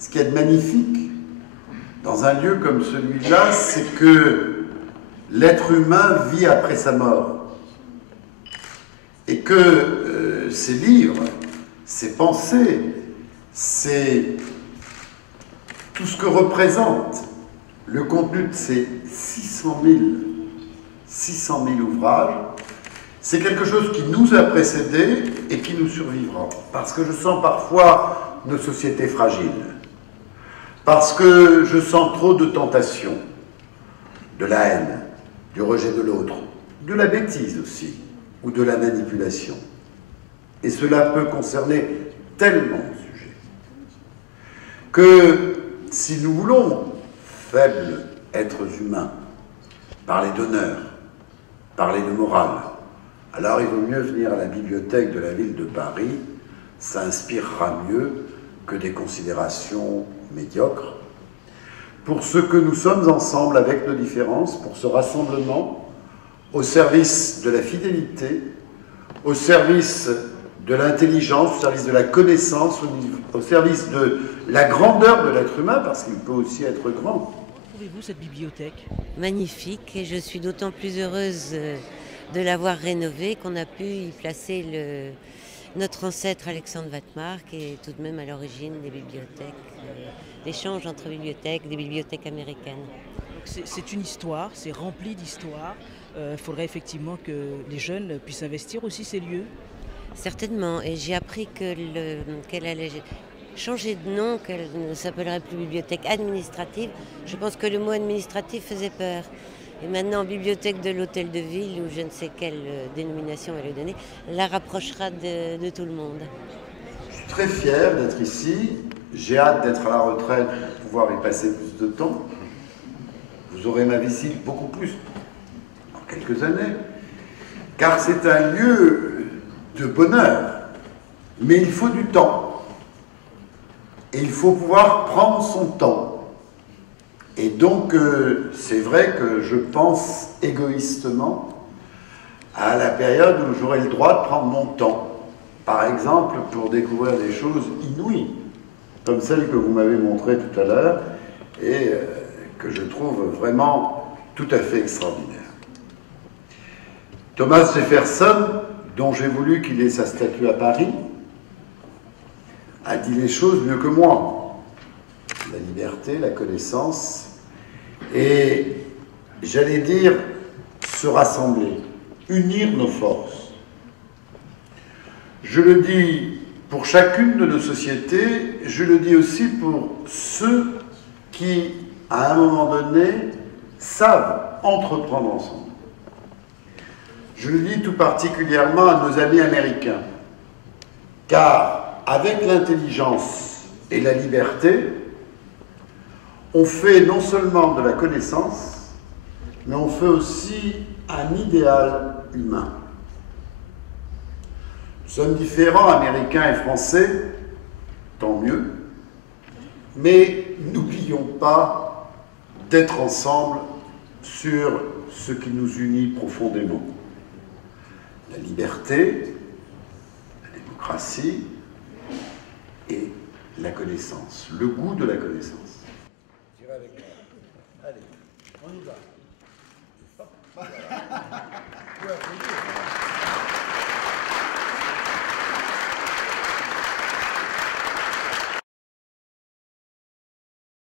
Ce qui est magnifique dans un lieu comme celui-là, c'est que l'être humain vit après sa mort. Et que ces livres, ces pensées, c'est tout ce que représente le contenu de ces 600 000 ouvrages, c'est quelque chose qui nous a précédés et qui nous survivra. Parce que je sens parfois nos sociétés fragiles. Parce que je sens trop de tentations, de la haine, du rejet de l'autre, de la bêtise aussi, ou de la manipulation. Et cela peut concerner tellement de sujets que si nous voulons, faibles êtres humains, parler d'honneur, parler de morale, alors il vaut mieux venir à la bibliothèque de la ville de Paris, ça inspirera mieux que des considérations médiocres. Pour ce que nous sommes ensemble avec nos différences, pour ce rassemblement au service de la fidélité, au service de l'intelligence, au service de la connaissance, au service de la grandeur de l'être humain, parce qu'il peut aussi être grand. Trouvez-vous cette bibliothèque? Magnifique, et je suis d'autant plus heureuse de l'avoir rénovée qu'on a pu y placer notre ancêtre Alexandre Vatmar, qui est tout de même à l'origine des bibliothèques, l'échange entre bibliothèques, des bibliothèques américaines. C'est une histoire, c'est rempli d'histoire. Il faudrait effectivement que les jeunes puissent investir aussi ces lieux. Certainement, et j'ai appris qu'elle allait changer de nom, qu'elle ne s'appellerait plus bibliothèque administrative. Je pense que le mot administratif faisait peur. Et maintenant, bibliothèque de l'hôtel de ville, ou je ne sais quelle dénomination elle lui donner, la rapprochera de tout le monde. Je suis très fier d'être ici. J'ai hâte d'être à la retraite pour pouvoir y passer plus de temps. Vous aurez ma visite beaucoup plus dans quelques années. Car c'est un lieu de bonheur. Mais il faut du temps. Et il faut pouvoir prendre son temps. Et donc, c'est vrai que je pense égoïstement à la période où j'aurai le droit de prendre mon temps. Par exemple, pour découvrir des choses inouïes, comme celle que vous m'avez montrée tout à l'heure, et que je trouve vraiment tout à fait extraordinaire. Thomas Jefferson, dont j'ai voulu qu'il ait sa statue à Paris, a dit les choses mieux que moi. La liberté, la connaissance, et j'allais dire se rassembler, unir nos forces. Je le dis pour chacune de nos sociétés, je le dis aussi pour ceux qui, à un moment donné, savent entreprendre ensemble. Je le dis tout particulièrement à nos amis américains, car avec l'intelligence et la liberté, on fait non seulement de la connaissance, mais on fait aussi un idéal humain. Nous sommes différents, Américains et Français, tant mieux, mais n'oublions pas d'être ensemble sur ce qui nous unit profondément. La liberté, la démocratie et la connaissance, le goût de la connaissance. Avec moi. Allez, on y va.